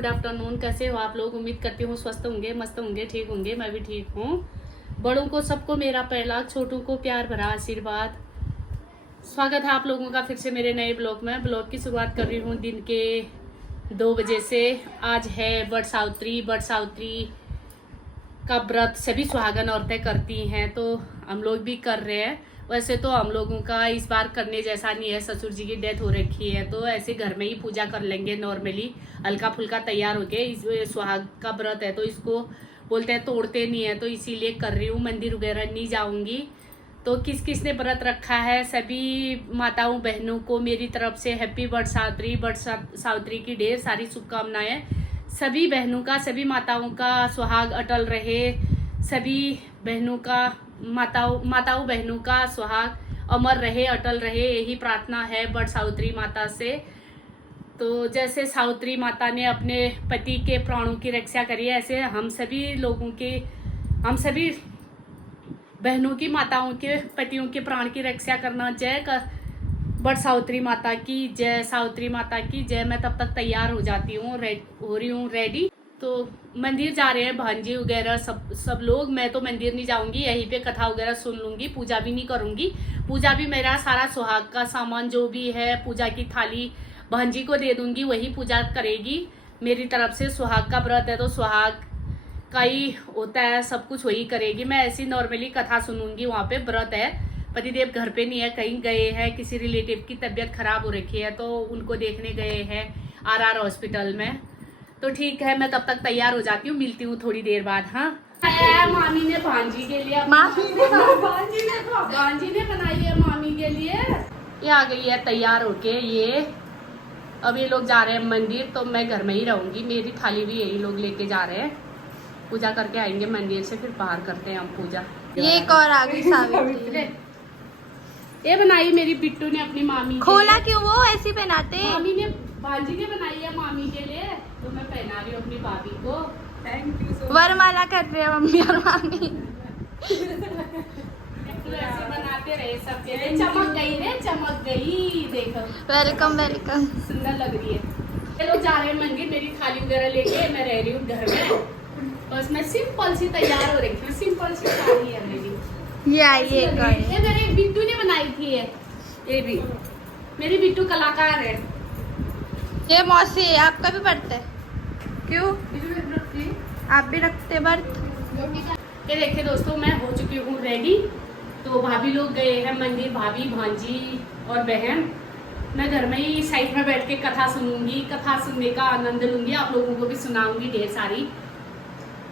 Good afternoon. कैसे हो आप लोग? उम्मीद करती हूँ स्वस्थ होंगे, मस्त होंगे, ठीक होंगे। मैं भी ठीक हूँ। बड़ों को सबको मेरा प्रहलाद, छोटों को प्यार भरा आशीर्वाद। स्वागत है आप लोगों का फिर से मेरे नए ब्लॉग में। ब्लॉग की शुरुआत कर रही हूँ दिन के 2 बजे से। आज है वट सावित्री। वट सावित्री का व्रत सभी सुहागन औरतें करती हैं, तो हम लोग भी कर रहे हैं। वैसे तो हम लोगों का इस बार करने जैसा नहीं है, ससुर जी की डेथ हो रखी है, तो ऐसे घर में ही पूजा कर लेंगे नॉर्मली, हल्का फुल्का तैयार होके। इस सुहाग का व्रत है तो इसको बोलते हैं तोड़ते नहीं है, तो इसीलिए कर रही हूँ। मंदिर वगैरह नहीं जाऊंगी। तो किस किस ने व्रत रखा है सभी माताओं बहनों को मेरी तरफ से हैप्पी वट सावित्री। वट सावित्री की ढेर सारी शुभकामनाएं। सभी बहनों का, सभी माताओं का सुहाग अटल रहे। सभी बहनों का, माताओं बहनों का सुहाग अमर रहे, अटल रहे, यही प्रार्थना है वट सावित्री माता से। तो जैसे सावित्री माता ने अपने पति के प्राणों की रक्षा करी है, ऐसे हम सभी लोगों के, हम सभी बहनों की, माताओं के पतियों के प्राण की रक्षा करना। जय वट सावित्री माता की जय, सावित्री माता की जय। मैं तब तक तैयार हो जाती हूँ, हो रही हूँ रेडी। तो मंदिर जा रहे हैं भांजी वगैरह सब लोग। मैं तो मंदिर नहीं जाऊंगी, यहीं पे कथा वगैरह सुन लूंगी, पूजा भी नहीं करूंगी। पूजा भी मेरा सारा सुहाग का सामान जो भी है, पूजा की थाली भांजी को दे दूंगी, वही पूजा करेगी मेरी तरफ से। सुहाग का व्रत है तो सुहाग का ही होता है, सब कुछ वही करेगी। मैं ऐसी नॉर्मली कथा सुनूंगी। वहाँ पे व्रत है, पतिदेव घर पे नहीं है, कहीं गए हैं, किसी रिलेटिव की तबीयत खराब हो रखी है तो उनको देखने गए हैं RR हॉस्पिटल में। तो ठीक है, मैं तब तक तैयार हो जाती हूँ, मिलती हूँ थोड़ी देर बाद। हाँ, मामी ने भांजी के लिए, भांजी ने बनाई है मामी के लिए। ये आ गई है तैयार होके। ये अब ये लोग जा रहे हैं मंदिर, तो मैं घर में ही रहूंगी। मेरी थाली भी यही लोग लेके जा रहे हैं। पूजा करके आएंगे मंदिर से, फिर बाहर करते हैं हम पूजा। ये एक और आ गई सावित्री। ये बनाई मेरी बिट्टू ने अपनी मामी के खोला लिए। क्यों? वो ऐसी पहनाते मामी ने, भांजी ने बनाई है मामी के लिए, तो मैं पहना रही हूँ अपनी भाभी को। Thank you so. वरमाला कर रहे हैं मम्मी और मामी। ऐसे बनाते रहे सबके लिए। चमक गई रे, चमक गई, देखो। Welcome welcome. सुंदर लग रही है। ये लोग जा रहे हैं मंदिर, मेरी थाली वगैरह लेके। मैं रह रही हूँ घर में, बस मैं सिंपल सी तैयार हो रही हूँ। सिंपल सी साड़ी है मेरी। ये आइए। ये मेरे बिट्टू ने बनाई थी। ये भी मेरी बिट्टू कलाकार है। ये मौसी आपका भी व्रत है? क्यों आप भी रखते व्रत? ये देखिए दोस्तों, मैं हो चुकी हूँ रेडी। तो भाभी लोग गए हैं मंदिर, भाभी, भांजी और बहन। मैं घर में ही साइड में बैठ के कथा सुनूंगी, कथा सुनने का आनंद लूंगी, आप लोगों को भी सुनाऊंगी ढेर सारी।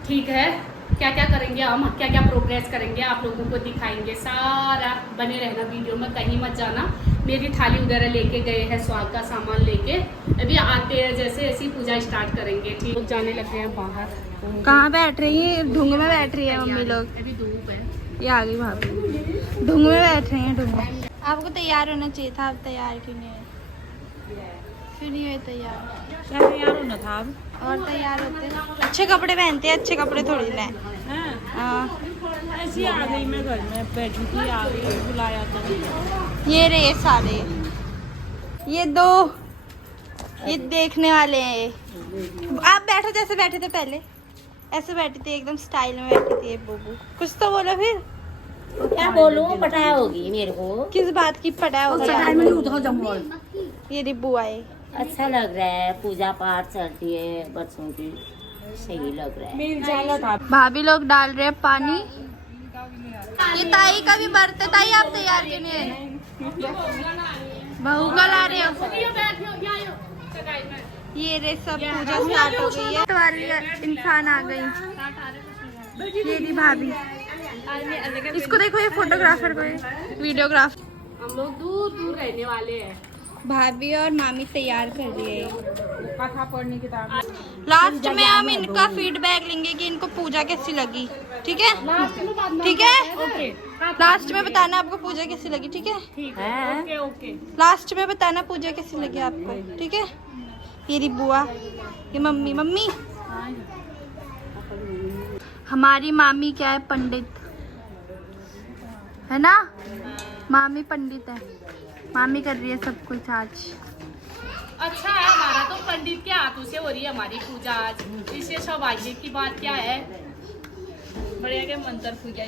ठीक है, क्या क्या करेंगे हम, क्या क्या प्रोग्रेस करेंगे, आप लोगों को दिखाएंगे सारा। बने रहना वीडियो में, कहीं मत जाना। मेरी थाली वगैरह लेके गए हैं, स्वाद का सामान लेके। अभी आते हैं, जैसे ऐसी पूजा स्टार्ट करेंगे। ठीक, लोग जाने लग गए हैं बाहर। कहाँ बैठ रही है? ढूंग में बैठ रही है मम्मी लोग। अभी धूप है। ये आ गई भाभी, ढूंग में बैठ रही है। ढूंग में आपको तैयार होना चाहिए था, आप तैयार क्यों नहीं हुए? क्यों नहीं हुए तैयार? क्या तैयार होना था अब? और तैयार होते अच्छे कपड़े पहनते हैं, अच्छे कपड़े थोड़ी ना। हाँ, ऐसी आ गई, मैं घर में बैठी थी, आ गई, बुलाया था। ये रहे सारे, ये दो, ये देखने वाले हैं। ये आप बैठो जैसे बैठे थे पहले, ऐसे बैठी थी, एकदम स्टाइल में बैठी थी। ये बोबू कुछ तो बोलो फिर। क्या बोलूं, पटाया होगी मेरे को। किस बात की पटा हो गया? ये रिब्बू आए। अच्छा लग रहा है, पूजा पाठ चलती है बच्चों की, सही लग रहा है। मिल जाना था। भाभी लोग डाल रहे हैं पानी। ये ताई का भी व्रत है। ताई आप तैयार क्यों नहीं है? बहू का ला रहे हो? ये रे सब पूजा स्टार्ट हो गई है। वाली इंसान आ गई। ये दी भाभी, इसको देखो, ये फोटोग्राफर को, ये वीडियोग्राफर। हम लोग दूर दूर रहने वाले हैं। भाभी और मामी तैयार कर रही है। कथा पढ़ने की तरह। लास्ट में हम इनका फीडबैक लेंगे कि इनको पूजा कैसी लगी। ठीक है, ठीक है। लास्ट में बताना आपको पूजा कैसी लगी। ठीक है, ओके ओके। लास्ट में बताना पूजा कैसी लगी आपको। ठीक है। ये बुआ, ये मम्मी। मम्मी हमारी मामी क्या है, पंडित है ना? मामी पंडित है। मामी कर रही है सब कुछ आज। अच्छा है, हमारा तो पंडित के हाथों से हो रही है हमारी पूजा आज। इससे सौभाग्य की बात क्या है? बढ़िया के मंत्र फूकिया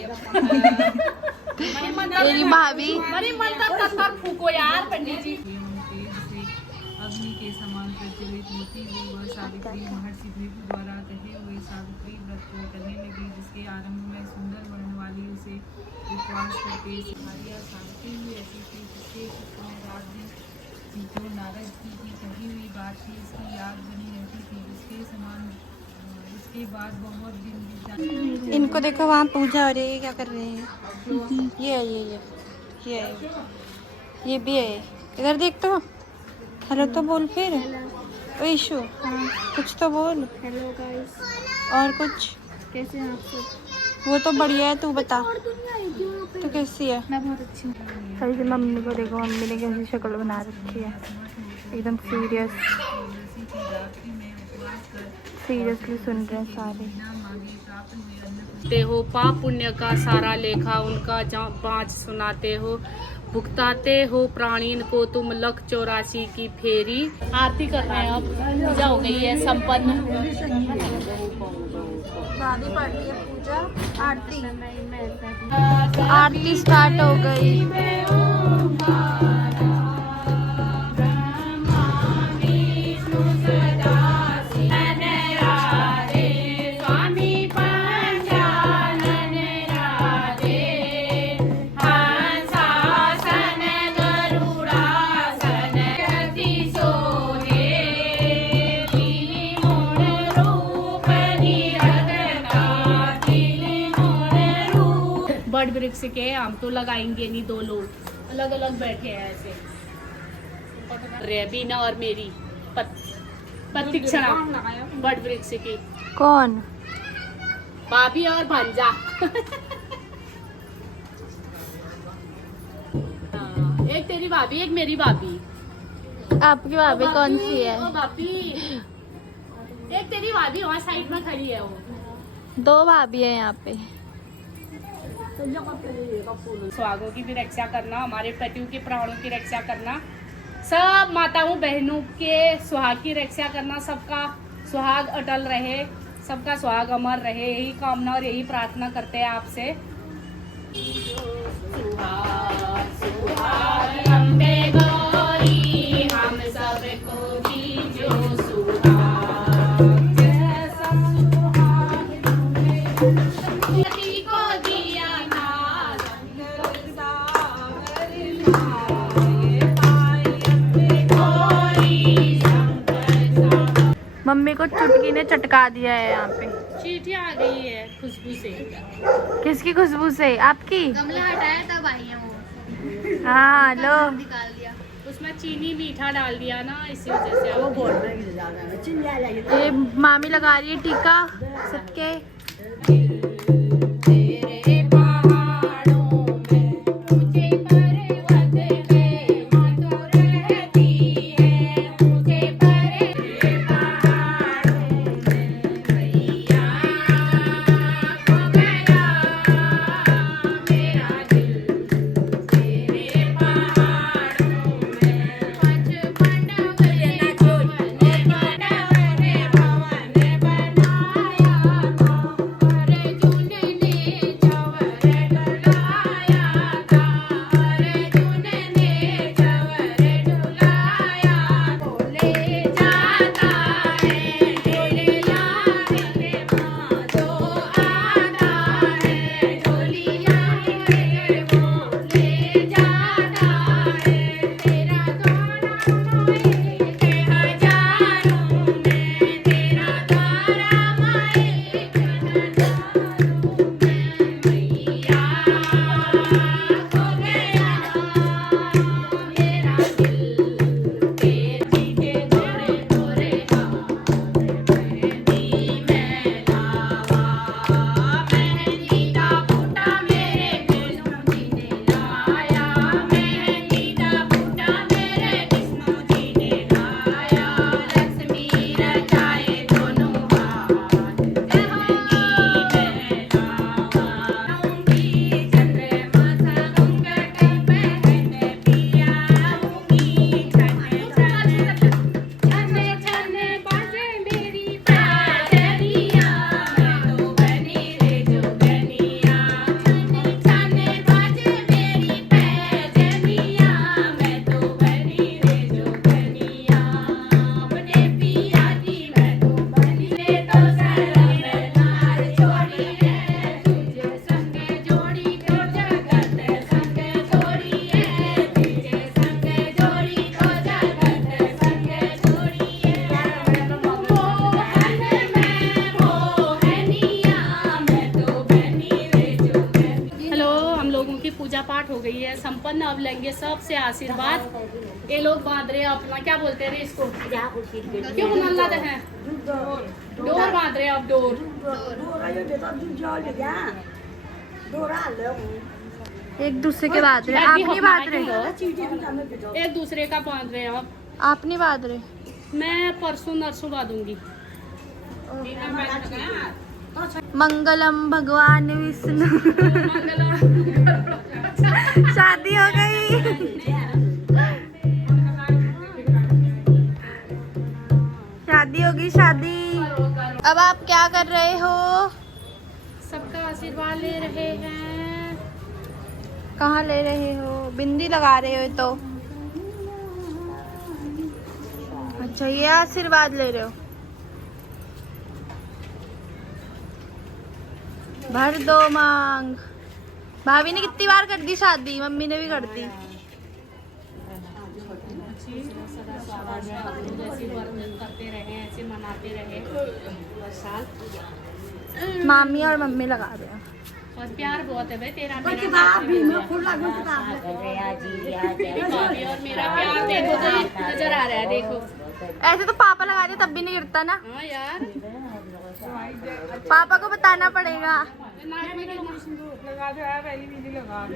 मेरी भाभी बड़ी मंत्र तत्पर फूको यार पंडित जी। अग्नि के समान प्रज्वलित होती हुई वह सावित्री महर्षि भृगु द्वारा कहे हुए सावित्री व्रत को करने लगी, जिसके आरंभ में सुंदर वर्ण वाली उसे उपवास करके सिखारियाँ सावित्री हुई ऐसी थी, जिसके चित्त में रात दिन जो नारद जी की कही हुई बात थी इसकी याद बनी रहती थी। इसके समान इसके बाद बहुत दिन बीत जाते। इनको देखो वहाँ पूजा हो रही है, क्या कर रहे हैं? ये है ये है, ये भी है। इधर देख तो, हेलो तो बोल फिर। ओ इशू, कुछ तो बोल। हेलो गाइस, और कुछ? कैसे हैं आप सब? वो तो बढ़िया है, तू बता मैं तू कैसी है? बहुत अच्छी हूँ। ऐसे मम्मी को देखो, मम्मी ने कैसी शक्ल बना रखी है, एकदम सीरियसली सुन रहे हैं सारे। ते हो पाप पुण्य का सारा लेखा उनका पाँच सुनाते हो, भुगताते हो प्राणीन को तुम 1,84 की फेरी। आरती कर रहे हैं, अब पूजा हो गई है संपन्न। दादी पढ़ रही है पूजा, आरती स्टार्ट हो गई। बड़ वृक्ष के हम तो लगाएंगे नहीं, दो लोग अलग अलग बैठे हैं ऐसे। बीना और मेरी प्रतीक्षणा बड़ वृक्ष की। कौन? भाभी और भांजा। हाँ, एक तेरी भाभी एक मेरी भाभी। आपकी भाभी कौन सी है? ओ भाभी, एक तेरी भाभी वहाँ साइड में खड़ी है। वो 2 भाभी है यहाँ पे। सुहागों की भी रक्षा करना, हमारे पतियों के प्राणों की रक्षा करना, सब माताओं बहनों के सुहाग की रक्षा करना, सबका सुहाग अटल रहे, सबका सुहाग अमर रहे, यही कामना और यही प्रार्थना करते हैं आपसे। सुहाग सुहाग अम्बे गौरी हम सबको दीजो सुहाग, जैसा सुहाग तुमने पति को दिया मम्मी को चुटकी ने चटका दिया है यहाँ पे। चींटी आ गई है खुशबू से। किसकी खुशबू से? आपकी? गमला हटाया तब आई है वो, हाँ लो। निकाल दिया। उसमें चीनी मीठा डाल दिया ना, इसी वजह से वो बोल ये मामी लगा रही है टीका सबके। संपन्न, अब लेंगे सबसे आशीर्वाद। ये लोग बांध रहे हैं अपना, क्या बोलते हैं रे इसको, क्यों नल्ला है, डोर बांध रहे हैं अब, डोर। एक दूसरे के बांध रहे, आप नहीं बांध रहे? एक दूसरे का बांध रहे हैं अब। आप नहीं बांध रहे? मैं परसों नरसों बांधूंगी। मंगलम भगवान विष्णु। शादी हो गई। शादी होगी, शादी। अब आप क्या कर रहे हो? सबका आशीर्वाद ले रहे हैं। कहाँ ले रहे हो? बिंदी लगा रहे हो तो। अच्छा, ये आशीर्वाद ले रहे हो। भर दो मांग। भाभी ने कितनी बार कर दी शादी, मम्मी ने भी कर दी। ऐसे वर्णन करते रहे, ऐसे मनाते रहे हर साल। मामी और मम्मी लगा रहे हैं। और प्यार बहुत है भाई, तेरा मेरा भाभी और मेरा प्यार देखो तो नजर आ रहा है, देखो। ऐसे तो पापा लगा दे तब भी नहीं गिरता ना। हाँ यार, पापा को बताना पड़ेगा। लगा दो यार, पहली मेहंदी लगा दो।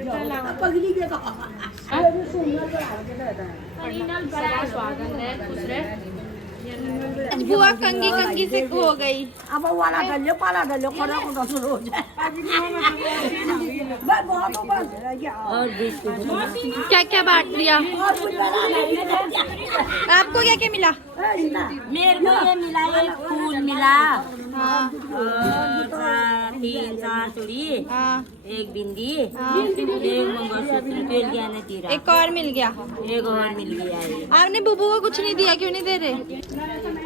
सदा स्वागत है, खुश रहे। आज बुआ कंगी कंगी से हो गई। अब वाला गल्ले पाला गल्ले खड़ा को दस रोज है मैं बहुत बस और बिस्कुट क्या क्या बांट दिया? आपको क्या क्या मिला? मेरे को ये मिला, एक फूल मिला, हाँ और 3-4 चूड़ी, हाँ एक बिंदी, हाँ। एक मंगलसूत्र, तेल गहने तीरा, एक और मिल गया। एक और मिल गया है। आपने बुबू को कुछ नहीं दिया, क्यों नहीं दे रहे?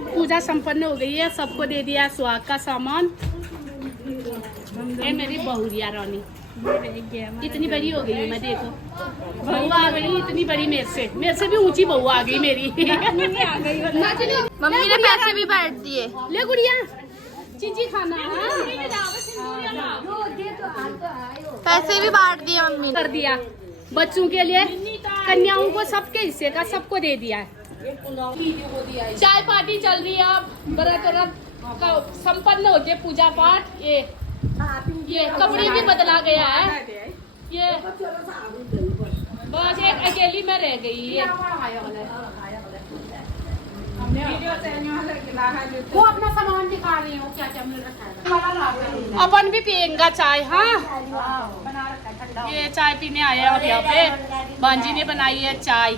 पूजा संपन्न हो गई है, सबको दे दिया सुहाग का सामान। ये मेरी बहुरिया रानी इतनी बड़ी हो गई है, मैं देखो बहू आ गई इतनी बड़ी, मेरे से भी ऊंची बहू आ गई मेरी। मम्मी ने पैसे भी बांट दिए। ले गुड़िया चीजी खाना पैसे भी बांट दिए मम्मी ने। कर दिया बच्चों के लिए, कन्याओं को सबके हिस्से का सबको दे दिया है। चाय पार्टी चल रही है, अब व्रत का संपन्न हो गया पूजा पाठ। ये कपड़े भी बदला गया है, ये बस एक अकेली में रह गई है। वो अपना सामान दिखा रही हो, क्या क्या मिल रखा है। अपन भी पियेंगा चाय। हाँ, ये चाय पीने आए हैं अब यहाँ पे। बांजी ने बनाई है चाय।